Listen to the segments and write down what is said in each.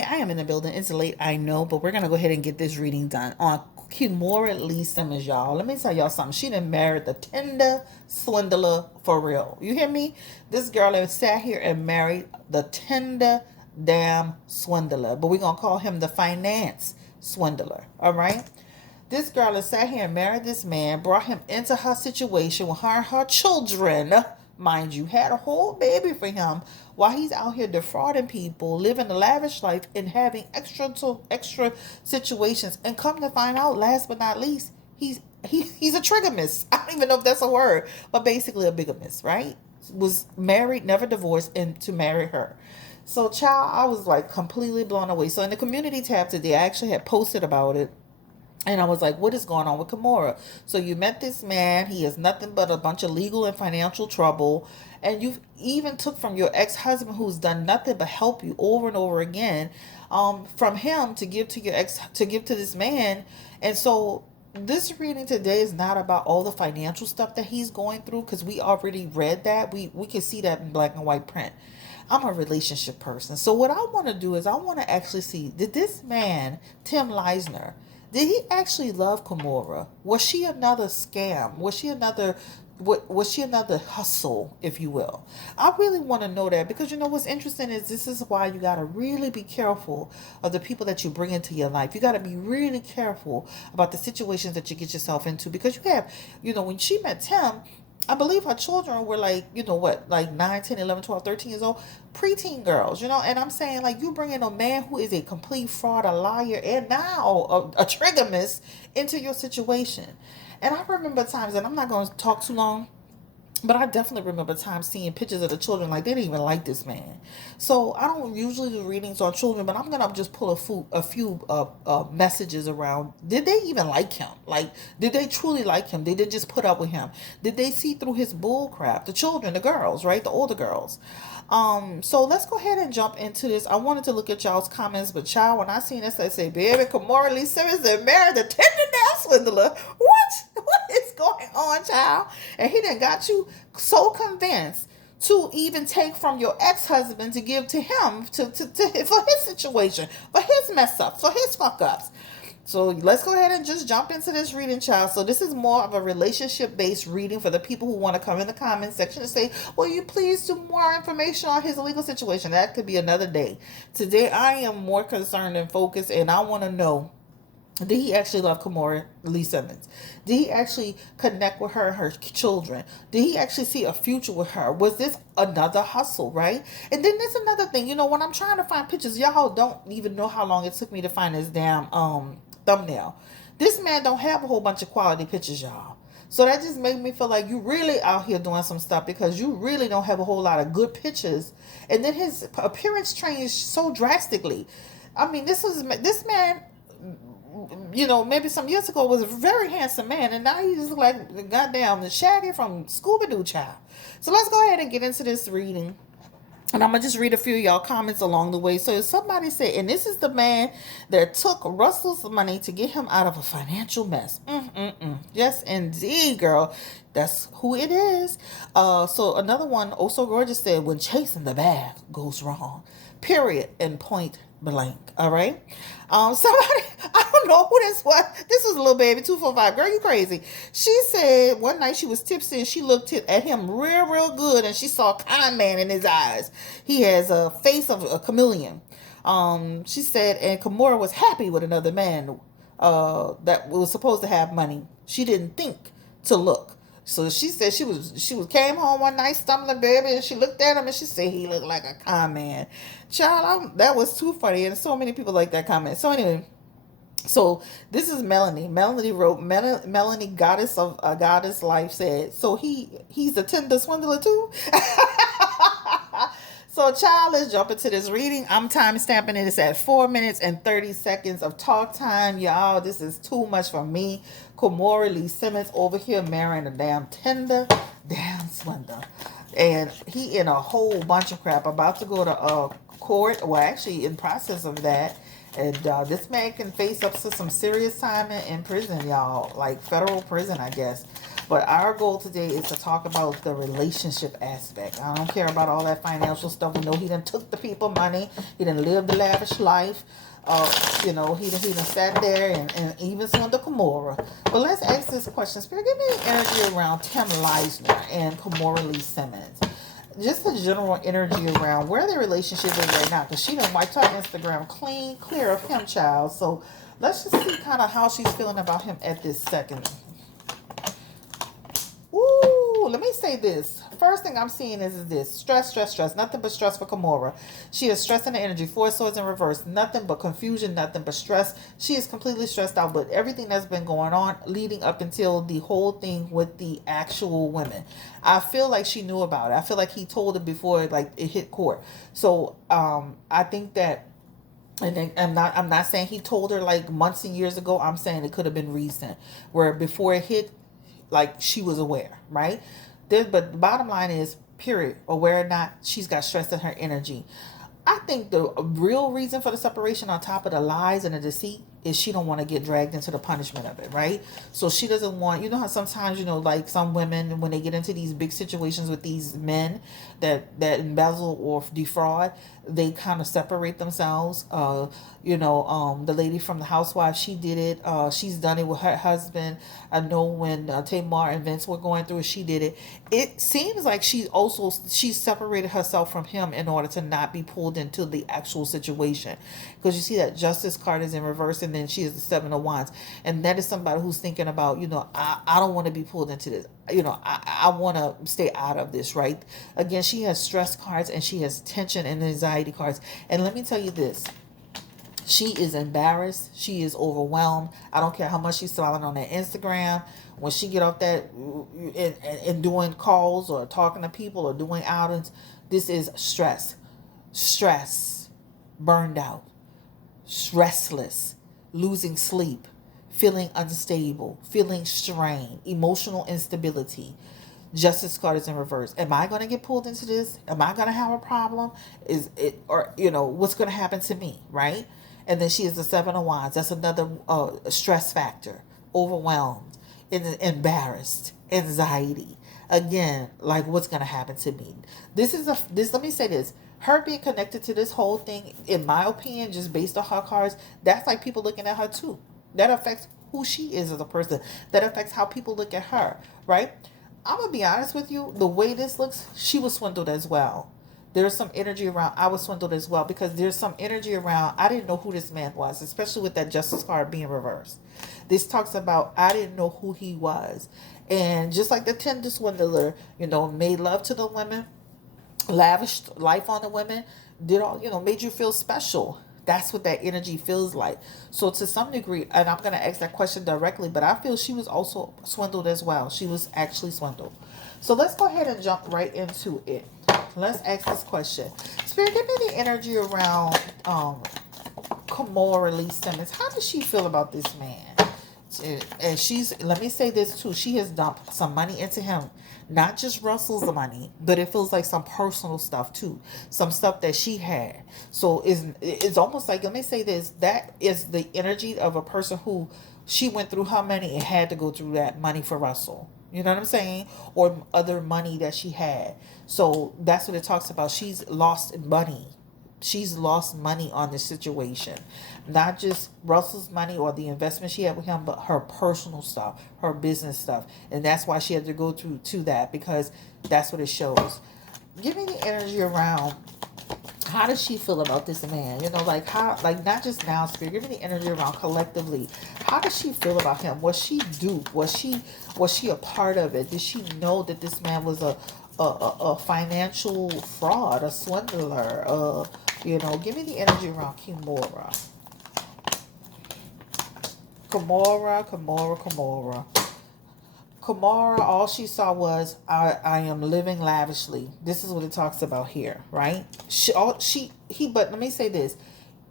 family, I am in the building. It's late, I know, but we're gonna go ahead and get this reading done on Kimora Lee Simmons, y'all. Let me tell y'all something. She done married the tender swindler for real. You hear me? This girl has sat here and married the tender damn swindler, but we're gonna call him the finance swindler. All right. This girl has sat here and married this man, brought him into her situation with her and her children, mind you, had a whole baby for him while he's out here defrauding people, living a lavish life, and having extra situations. And come to find out, last but not least, he's a trigamist. I don't even know if that's a word, but basically a bigamist, right? Was married, never divorced, and to marry her. So, child, I was like completely blown away. So, in the community tab today, I actually had posted about it. And I was like, what is going on with Kimora? So you met this man. He has nothing but a bunch of legal and financial trouble. And you've even took from your ex-husband, who's done nothing but help you over and over again, from him to give to your ex, to give to this man. And so this reading today is not about all the financial stuff that he's going through, because we already read that. We can see that in black and white print. I'm a relationship person. So what I want to do is I want to actually see, did this man, Tim Leissner, did he actually love Kimora? Was she another scam? Was she another hustle, if you will? I really want to know that, because you know what's interesting is this is why you got to really be careful of the people that you bring into your life. You got to be really careful about the situations that you get yourself into, because you have, when she met Tim, I believe her children were like, like 9, 10, 11, 12, 13 years old, preteen girls, and I'm saying, like, you bring in a man who is a complete fraud, a liar, and now a trigamist into your situation. And I remember times, and I'm not going to talk too long, but I definitely remember times seeing pictures of the children, like they didn't even like this man. So I don't usually do readings on children, but I'm gonna just pull a few messages around. Did they even like him? Like, did they truly like him? Did they just put up with him? Did they see through his bull crap? The children, the girls, right? The older girls. So let's go ahead and jump into this. I wanted to look at y'all's comments, but child, when I seen this, I say, baby, Kimora Lee Simmons and married the tender damn swindler. What? What is going on, child? And he done got you so convinced to even take from your ex-husband to give to him for his situation, for his mess up, for his fuck ups. So let's go ahead and just jump into this reading, child. So this is more of a relationship-based reading for the people who want to come in the comment section and say, will you please do more information on his legal situation? That could be another day. Today, I am more concerned and focused, and I want to know, did he actually love Kimora Lee Simmons? Did he actually connect with her and her children? Did he actually see a future with her? Was this another hustle, right? And then there's another thing. When I'm trying to find pictures, y'all don't even know how long it took me to find this damn thumbnail. This man don't have a whole bunch of quality pictures, y'all. So that just made me feel like you really out here doing some stuff, because you really don't have a whole lot of good pictures. And then his appearance changed so drastically. I mean, this man, maybe some years ago was a very handsome man, and now he just look like the goddamn Shaggy from Scooby-Doo, child. So let's go ahead and get into this reading. And I'm going to just read a few of y'all comments along the way. So somebody said, and this is the man that took Russell's money to get him out of a financial mess. Yes, indeed, girl. That's who it is. So another one, oh so gorgeous, said, when chasing the bag goes wrong, period, and point blank. All right. Somebody, I don't know who this was. This was a little baby 245. Girl, you crazy. She said one night she was tipsy and she looked at him real good, and she saw a con man in his eyes. He has a face of a chameleon. She said, and Kimora was happy with another man that was supposed to have money. She didn't think to look. So she said she came home one night stumbling, baby, and she looked at him and she said he looked like a con man. Child, that was too funny, and so many people like that comment. So anyway, so this is Melanie. Melanie wrote, Melanie, goddess of goddess life, said, so he's a tender swindler too. So, child, let's jump into this reading. I'm time stamping it. It's at 4 minutes and 30 seconds of talk time. Y'all, this is too much for me. Kimora Lee Simmons over here marrying a damn swindler. And he in a whole bunch of crap. About to go to court. Well, actually, in process of that. And this man can face up to some serious time in prison, y'all. Like federal prison, I guess. But our goal today is to talk about the relationship aspect. I don't care about all that financial stuff. We know he done took the people money. He done lived the lavish life. He done sat there and even swindled Kimora. But let's ask this question. Spirit, give me the energy around Tim Leissner and Kimora Lee Simmons. Just the general energy around where their relationship is right now. Because she done wiped her Instagram clear of him, child. So let's just see kind of how she's feeling about him at this second. Ooh, let me say this. First thing I'm seeing is this. Stress, stress, stress. Nothing but stress for Kimora. She is stressing the energy. Four swords in reverse. Nothing but confusion. Nothing but stress. She is completely stressed out with everything that's been going on leading up until the whole thing with the actual women. I feel like she knew about it. I feel like he told her before like it hit court. So I think that, and then I'm not saying he told her like months and years ago. I'm saying it could have been recent, where before it hit, like she was aware, right? But the bottom line is, period, aware or not, she's got stress in her energy. I think the real reason for the separation, on top of the lies and the deceit, is she don't want to get dragged into the punishment of it, right? So she doesn't want, you know how sometimes, like some women, when they get into these big situations with these men that embezzle or defraud, they kind of separate themselves. The lady from the housewife, she did it. She's done it with her husband. I know when Tamar and Vince were going through it, she did it. It seems like she separated herself from him in order to not be pulled into the actual situation. Because you see that Justice card is in reverse, and then she is the Seven of Wands. And that is somebody who's thinking about, I don't want to be pulled into this. I want to stay out of this, right? Again, she has stress cards and she has tension and anxiety cards. And let me tell you this. She is embarrassed. She is overwhelmed. I don't care how much she's smiling on that Instagram. When she get off that and doing calls or talking to people or doing outings, this is stress. Stress. Burned out. Restless. Losing sleep. Feeling unstable. Feeling strained. Emotional instability. Justice card is in reverse. Am I going to get pulled into this? Am I going to have a problem? Is it, or what's going to happen to me, right? And then she is the Seven of Wands. That's another stress factor. Overwhelmed, embarrassed, anxiety. Again, like what's going to happen to me? This. Let me say this. Her being connected to this whole thing, in my opinion, just based on her cards, that's like people looking at her too. That affects who she is as a person. That affects how people look at her, right? I'm going to be honest with you. The way this looks, she was swindled as well. There's some energy around, I was swindled as well, because there's some energy around, I didn't know who this man was, especially with that Justice card being reversed. This talks about, I didn't know who he was. And just like the Tinder swindler, made love to the women, lavished life on the women, did all, made you feel special. That's what that energy feels like. So to some degree, and I'm going to ask that question directly, but I feel she was also swindled as well. She was actually swindled. So let's go ahead and jump right into it. Let's ask this question. Spirit, give me the energy around Kimora Lee Simmons. How does she feel about this man? And let me say this too, she has dumped some money into him. Not just Russell's money, but it feels like some personal stuff too. Some stuff that she had. So it's almost like, let me say this, that is the energy of a person who she went through her money and had to go through that money for Russell. You know what I'm saying? Or other money that she had. So that's what it talks about. She's lost money. She's lost money on this situation. Not just Russell's money or the investment she had with him, but her personal stuff, her business stuff. And that's why she had to go through to that, because that's what it shows. Give me the energy around, how does she feel about this man? Not just now, Spirit. Give me the energy around collectively. How does she feel about him? Was she duped? Was she a part of it? Did she know that this man was a financial fraud, a swindler? Give me the energy around Kimora. Kimora, all she saw was, I am living lavishly. This is what it talks about here, right? But let me say this.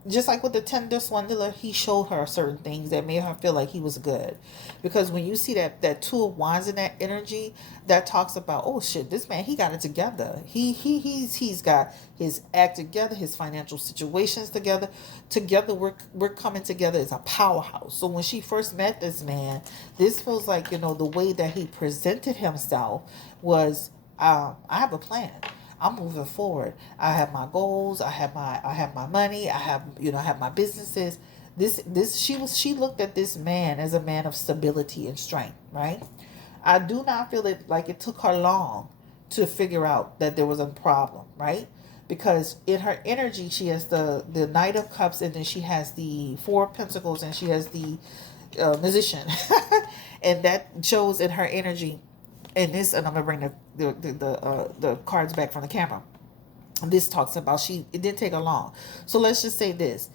just like with the tender swindler, he showed her certain things that made her feel like he was good. Because when you see that two of wands in that energy, that talks about, oh shit, this man, he got it together. He's got his act together, his financial situations together. Together we're coming together as a powerhouse. So when she first met this man, this feels like, the way that he presented himself was, I have a plan. I'm moving forward. I have my goals. I have my money. I have my businesses. She looked at this man as a man of stability and strength, right? I do not feel it like it took her long to figure out that there was a problem, right? Because in her energy, she has the Knight of Cups, and then she has the Four of Pentacles, and she has the Musician, and that shows in her energy. And this, and I'm gonna bring the cards back from the camera. This talks about it didn't take her long. So let's just say this: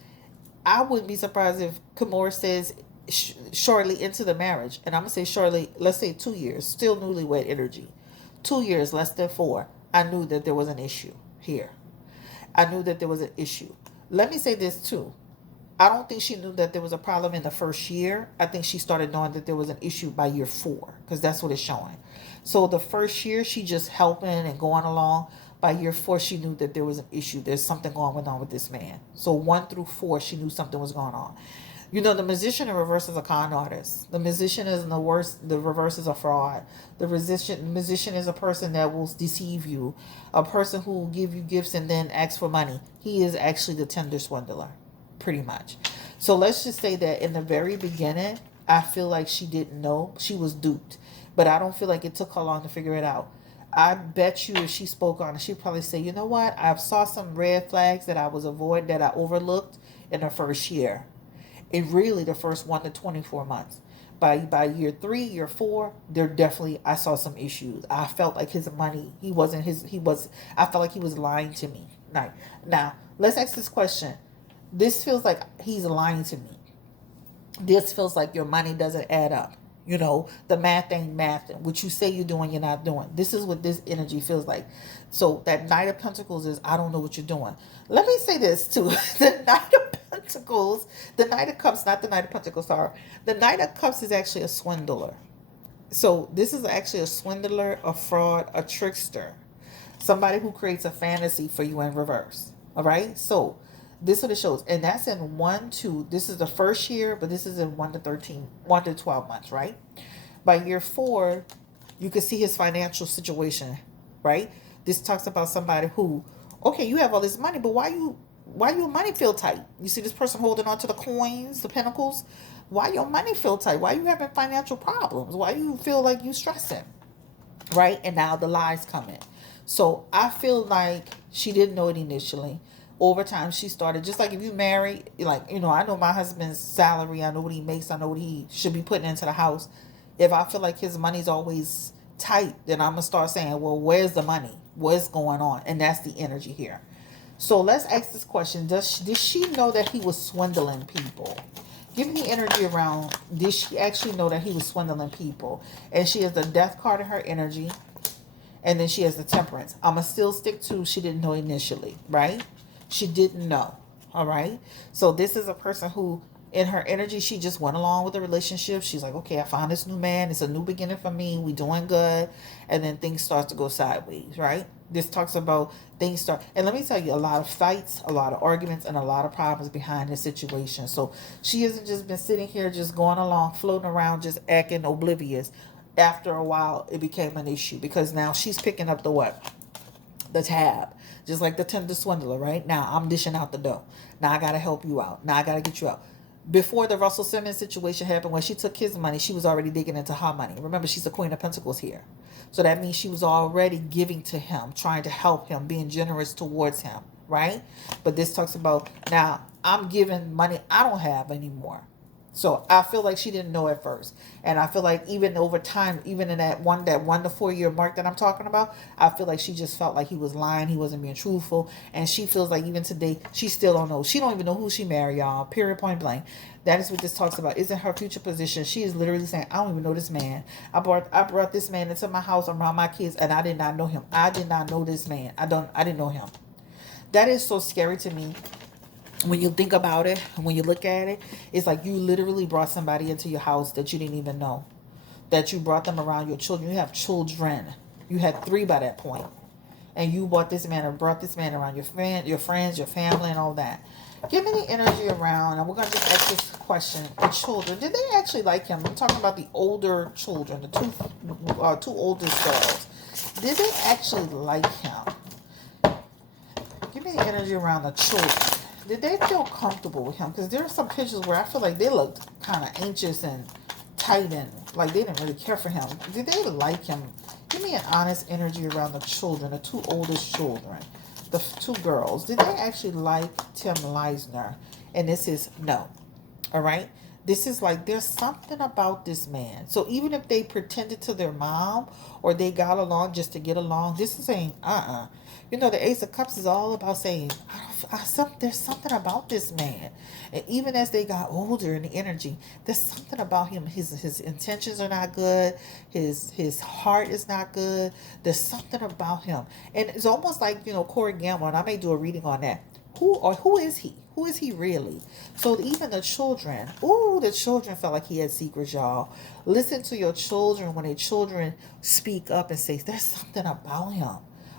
I wouldn't be surprised if Kimora says shortly into the marriage, and I'm gonna say shortly. Let's say 2 years, still newlywed energy. 2 years, less than 4. I knew that there was an issue here. I knew that there was an issue. Let me say this too. I don't think she knew that there was a problem in the first year. I think she started knowing that there was an issue by year 4, because that's what it's showing. So the first year, she just helping and going along. By year 4, she knew that there was an issue. There's something going on with this man. So 1 through 4, she knew something was going on. The musician in reverse is a con artist. The musician is in the worst. The reverse is a fraud. The musician is a person that will deceive you. A person who will give you gifts and then ask for money. He is actually the tender swindler, pretty much. So let's just say that in the very beginning, I feel like she didn't know. She was duped. But I don't feel like it took her long to figure it out. I bet you if she spoke on it, she'd probably say, you know what? I saw some red flags that I overlooked in the first year. And really the first 1 to 24 months. By year 3, year 4, I saw some issues. I felt like his money, I felt like he was lying to me. Now, let's ask this question. This feels like he's lying to me. This feels like your money doesn't add up. The math ain't mathing. What you say you're doing, you're not doing. This is what this energy feels like. So that Knight of Pentacles is, I don't know what you're doing. Let me say this too. The Knight of Pentacles, the Knight of Cups, not the Knight of Pentacles, sorry. The Knight of Cups is actually a swindler. So this is actually a swindler, a fraud, a trickster. Somebody who creates a fantasy for you in reverse. All right? So this is what it shows. And that's in 1 to, this is the first year, but this is in 1 to 12 months, right? By year 4, you can see his financial situation, right? This talks about somebody who, okay, you have all this money, but why your money feel tight? You see this person holding on to the coins, the pentacles. Why your money feel tight? Why you having financial problems? Why you feel like you stressing, right? And now the lies come in. So I feel like she didn't know it initially. Over time, she started, just like if you marry, like, I know my husband's salary. I know what he makes. I know what he should be putting into the house. If I feel like his money's always tight, then I'm going to start saying, well, where's the money? What's going on? And that's the energy here. So let's ask this question. Did she know that he was swindling people? Give me the energy around, did she actually know that he was swindling people? And she has the Death card in her energy. And then she has the Temperance. I'm going to still stick to she didn't know initially, right? She didn't know. All right. So this is a person who, in her energy, she just went along with the relationship. She's like, okay, I found this new man. It's a new beginning for me. We doing good. And then things start to go sideways, right? This talks about things start. And let me tell you, a lot of fights, a lot of arguments, and a lot of problems behind this situation. So she hasn't just been sitting here just going along, floating around, just acting oblivious. After a while, it became an issue because now she's picking up the what? The tab. Just like the tender swindler, right? Now I'm dishing out the dough. Now I got to help you out. Now I got to get you out. Before the Russell Simmons situation happened, when she took his money, she was already digging into her money. Remember, she's the Queen of Pentacles here. So that means she was already giving to him, trying to help him, being generous towards him, right? But this talks about, now I'm giving money I don't have anymore. So I feel like she didn't know at first. And I feel like even over time, even in that 1 to 4 year mark that I'm talking about, I feel like she just felt like he was lying. He wasn't being truthful. And she feels like even today, she still don't know. She don't even know who she married, y'all. Period, point blank. That is what this talks about. Isn't her future position. She is literally saying, I don't even know this man. I brought this man into my house around my kids and I did not know him. I did not know this man. I didn't know him. That is so scary to me. When you think about it, when you look at it, it's like you literally brought somebody into your house that you didn't even know. That you brought them around your children. You have children. You had 3 by that point. And you brought this man or brought this man around your friends, your family, and all that. Give me the energy around, and we're going to just ask this question. The children, did they actually like him? I'm talking about the older children, the two oldest girls. Did they actually like him? Give me the energy around the children. Did they feel comfortable with him? Because there are some pictures where I feel like they looked kind of anxious and tight and like they didn't really care for him. Did they like him? Give me an honest energy around the children, the 2 oldest children, the 2 girls. Did they actually like Tim Leissner? And this is no. All right? This is like there's something about this man. So even if they pretended to their mom or they got along just to get along, this is saying, You know, the Ace of Cups is all about saying, there's something about this man. And even as they got older in the energy, there's something about him. His intentions are not good. His heart is not good. There's something about him. And it's almost like, Corey Gamble, and I may do a reading on that. Who is he? Who is he really? So even the children, the children felt like he had secrets, y'all. Listen to your children when their children speak up and say, there's something about him,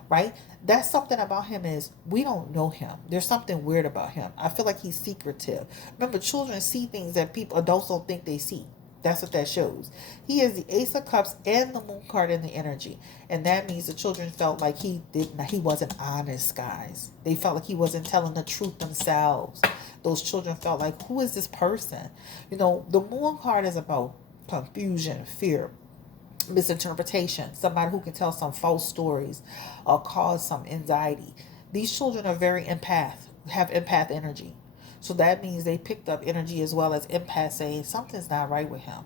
right? That something about him is we don't know him. There's something weird about him. I feel like he's secretive. Remember, children see things that adults don't think they see. That's what that shows. He is the Ace of Cups and the Moon card in the energy. And that means the children felt like he wasn't honest, guys. They felt like he wasn't telling the truth themselves. Those children felt like, who is this person? The Moon card is about confusion, fear, misinterpretation. Somebody who can tell some false stories or cause some anxiety. These children are very have empath energy. So that means they picked up energy as well as empath saying something's not right with him.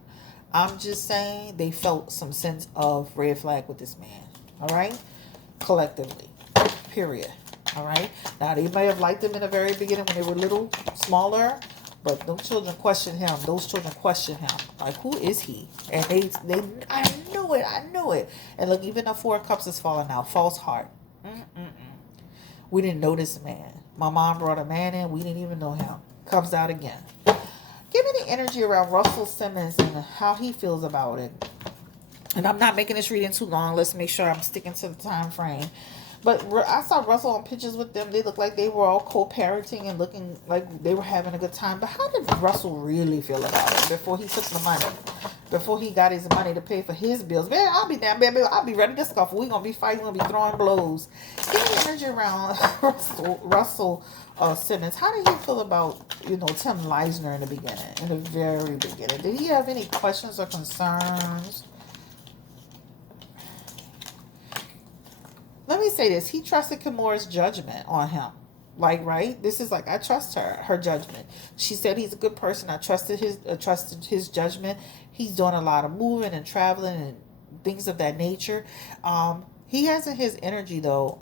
I'm just saying they felt some sense of red flag with this man. All right? Collectively. Period. All right? Now, they may have liked him in the very beginning when they were little, smaller, but those children questioned him. Those children questioned him. Like, who is he? And I knew it. And look, even the 4 of Cups is falling out. False heart. We didn't know this man. My mom brought a man in. We didn't even know him. Comes out again. Give me the energy around Russell Simmons and how he feels about it. And I'm not making this reading too long. Let's make sure I'm sticking to the time frame. But I saw Russell on pictures with them. They looked like they were all co-parenting and looking like they were having a good time. But how did Russell really feel about it before he took the money? Before he got his money to pay for his bills? Man, I'll be down, baby. I'll be ready to scuffle. We're going to be fighting. We're going to be throwing blows. Give me the energy around Russell Simmons. How did he feel about, Tim Leissner in the beginning? In the very beginning. Did he have any questions or concerns? Let me say this. He trusted Kimora's judgment on him. Like, right? This is like, I trust her judgment. She said he's a good person. I trusted his judgment. He's doing a lot of moving and traveling and things of that nature. He has in his energy, though,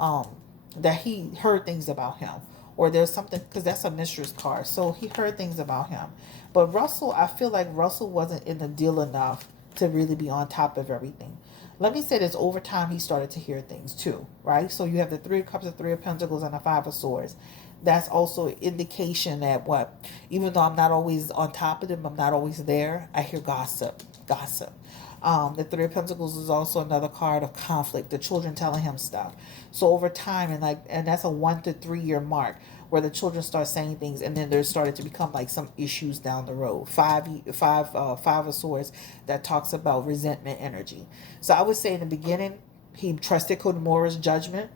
that he heard things about him. Or there's something, because that's a mistress card. So he heard things about him. But Russell, I feel like Russell wasn't in the deal enough to really be on top of everything. Let me say this, over time he started to hear things too, right? So you have the 3 of Cups, the 3 of Pentacles, and the 5 of Swords. That's also an indication that even though I'm not always on top of them, I'm not always there, I hear gossip. The 3 of Pentacles is also another card of conflict, the children telling him stuff. So over time, and that's a 1 to 3 year mark where the children start saying things, and then there started to become like some issues down the road. Five of Swords that talks about resentment energy. So I would say in the beginning, he trusted Kimora's judgment.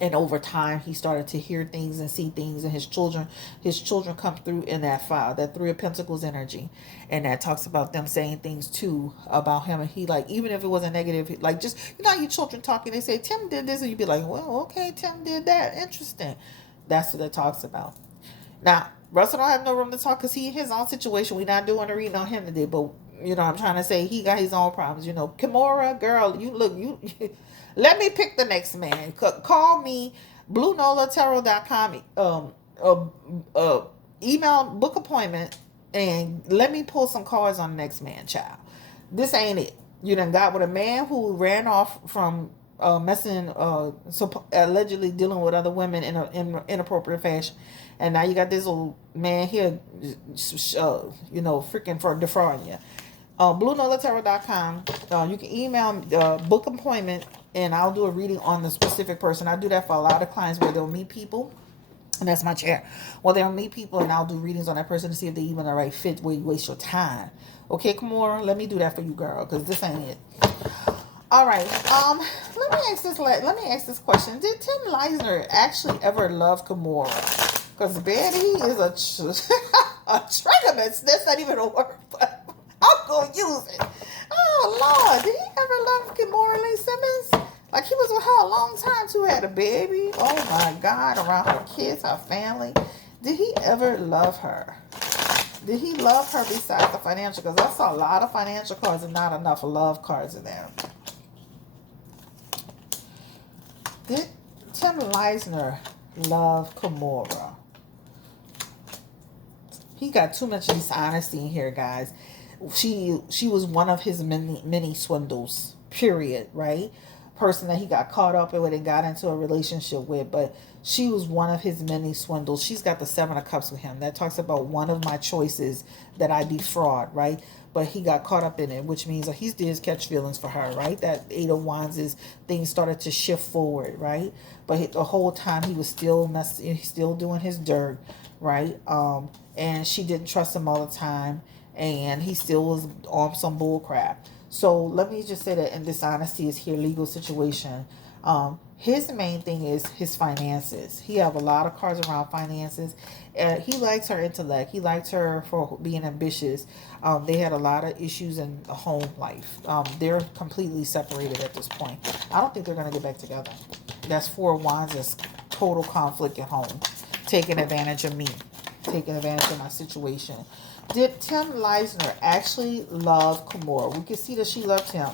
And over time, he started to hear things and see things, and his children come through in that file, that 3 of Pentacles energy, and that talks about them saying things too about him. And he, like, even if it wasn't negative, like, just, how your children talking, they say Tim did this, and you'd be like, well, okay, Tim did that, interesting. That's what it talks about. Now, Russell don't have no room to talk because he his own situation. We're not doing a reading on him today, but I'm trying to say he got his own problems. Kimora, girl, you let me pick the next man. Call me, BlueNolaTarot.com. Email, book appointment, and let me pull some cards on the next man, child. This ain't it. You done got with a man who ran off from messing, allegedly dealing with other women in inappropriate fashion, and now you got this old man here, freaking for defrauding you. BlueNolaTarot.com. You can email, book appointment, and I'll do a reading on the specific person. I do that for a lot of clients where they'll meet people. And that's my chair. Well, they'll meet people and I'll do readings on that person to see if they even the right fit where you waste your time. Okay, Kimora, let me do that for you, girl, because this ain't it. All right. Let me ask this question. Did Tim Leissner actually ever love Kimora? Because baby, he is a triggerman. That's not even a word, but I'm gonna use it. Oh Lord, did he ever love Kimora Lee Simmons? Like, he was with her a long time too, had a baby. Oh my God, around her kids, her family. Did he ever love her? Did he love her besides the financial? Because I saw a lot of financial cards and not enough love cards in there. Did Tim Leissner love Kimora? He got too much dishonesty in here, guys. She was one of his many swindles, period, right? Person that he got caught up with and got into a relationship with, but she was one of his many swindles. She's got the 7 of Cups with him. That talks about one of my choices that I defraud, right? But he got caught up in it, which means that he did catch feelings for her, right? That 8 of Wands is things started to shift forward, right? But the whole time he was still still doing his dirt, right? And she didn't trust him all the time, and he still was on some bull crap. So let me just say that in dishonesty is here, legal situation. His main thing is his finances. He have a lot of cards around finances. He likes her intellect. He likes her for being ambitious. They had a lot of issues in the home life. They're completely separated at this point. I don't think they're going to get back together. That's 4 of Wands is total conflict at home. Taking advantage of me. Taking advantage of my situation. Did Tim Leissner actually love Kimora? We can see that she loved him.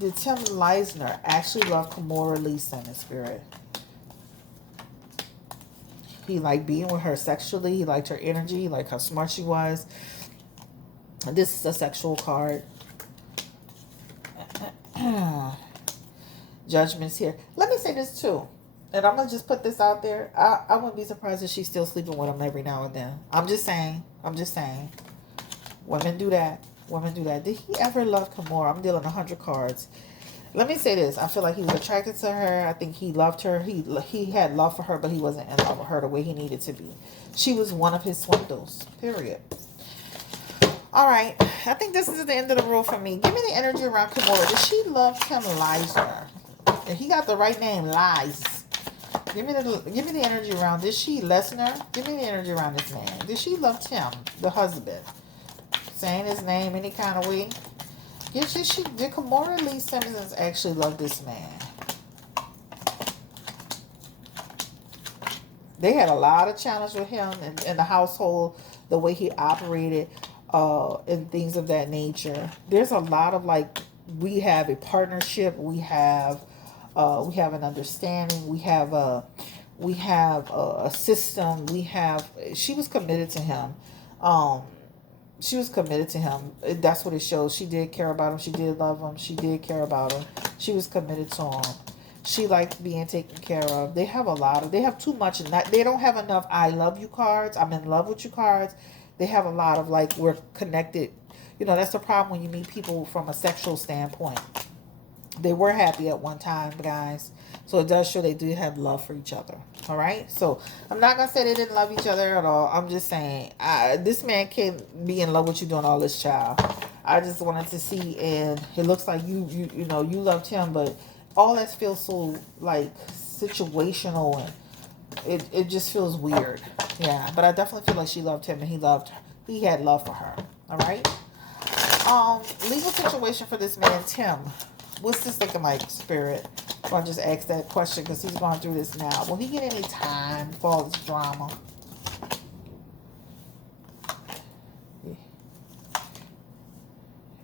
Did Tim Leissner actually love Kimora Lee Simmons, spirit? He liked being with her sexually. He liked her energy. He liked how smart she was. This is a sexual card. Judgments here. Let me say this too. And I'm going to just put this out there. I wouldn't be surprised if she's still sleeping with him every now and then. I'm just saying. Women do that. Did he ever love Kimora? I'm dealing 100 cards. Let me say this. I feel like he was attracted to her. I think he loved her. He had love for her, but he wasn't in love with her the way he needed to be. She was one of his swindles. Period. All right. I think this is the end of the road for me. Give me the energy around Kimora. Did she love Tim Leissner? And he got the right name, Lies. Give me the energy around. Did she Leissner? Give me the energy around this man. Did she love Tim, the husband? Saying his name any kind of way. Did Kimora Lee Simmons actually love this man? They had a lot of challenge with him in the household, the way he operated, and things of that nature. There's a lot of we have a partnership, we have an understanding, we have a system, she was committed to him. She was committed to him. That's what it shows. She did care about him. She did love him. She did care about him. She was committed to him. She liked being taken care of. They have too much. They don't have enough I love you cards. I'm in love with you cards. They have a lot of we're connected. That's the problem when you meet people from a sexual standpoint. They were happy at one time, guys. So it does show they do have love for each other. All right? So I'm not going to say they didn't love each other at all. I'm just saying this man can't be in love with you doing all this, child. I just wanted to see, and it looks like you loved him, but all that feels so situational, and it just feels weird. Yeah, but I definitely feel like she loved him and he had love for her. All right? Legal situation for this man, Tim. What's this looking like, spirit? I'll just ask that question because he's going through this now. Will he get any time for all this drama?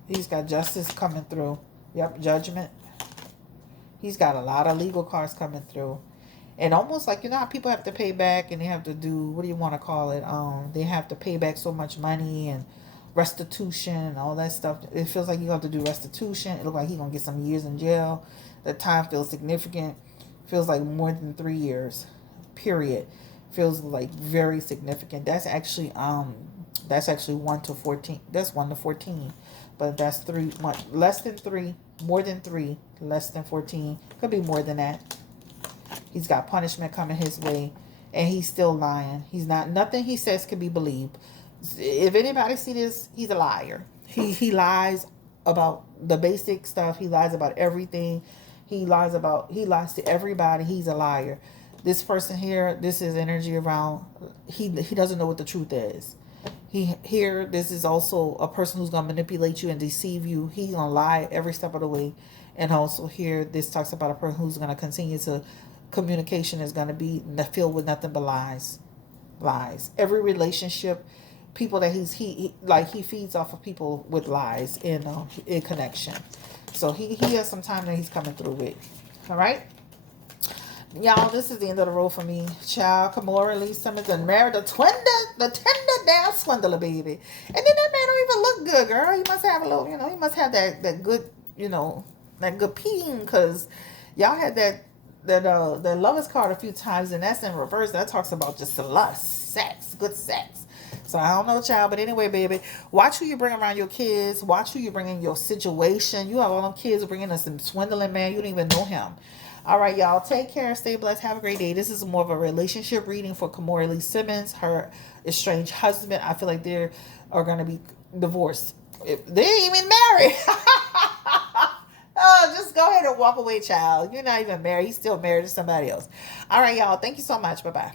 He's got justice coming through. Yep, judgment. He's got a lot of legal cards coming through. And almost how people have to pay back and they have to do, what do you want to call it? They have to pay back so much money and restitution and all that stuff. It feels like you have to do restitution. It looks like he's going to get some years in jail. The time feels significant. Feels like more than 3 years. Period. Feels like very significant. That's actually 1 to 14. That's 1 to 14. But that's 3 months. Less than 3. More than 3. Less than 14. Could be more than that. He's got punishment coming his way. And he's still lying. He's not, nothing he says can be believed. If anybody see this, he's a liar. He lies about the basic stuff. He lies about everything. He lies to everybody. He's a liar. This person here, this is energy around. He doesn't know what the truth is. This is also a person who's gonna manipulate you and deceive you. He's gonna lie every step of the way. And also here, this talks about a person who's gonna continue to, communication is gonna be filled with nothing but lies. Lies. Every relationship, people that he feeds off of people with lies in connection. So he has some time that he's coming through with. All right, y'all. This is the end of the road for me. Child, Kimora, Lee Simmons, and married the tender down swindler, baby. And then that man don't even look good, girl. He must have a little, he must have that good, that good peen, because y'all had that lovers card a few times, and that's in reverse. That talks about just lust, sex, good sex. So I don't know, child, but anyway, baby, watch who you bring around your kids. Watch who you bring in your situation. You have all them kids bringing us some swindling man. You don't even know him. All right, y'all. Take care. Stay blessed. Have a great day. This is more of a relationship reading for Kimora Lee Simmons, her estranged husband. I feel like they are going to be divorced. They ain't even married. Oh, just go ahead and walk away, child. You're not even married. He's still married to somebody else. All right, y'all. Thank you so much. Bye-bye.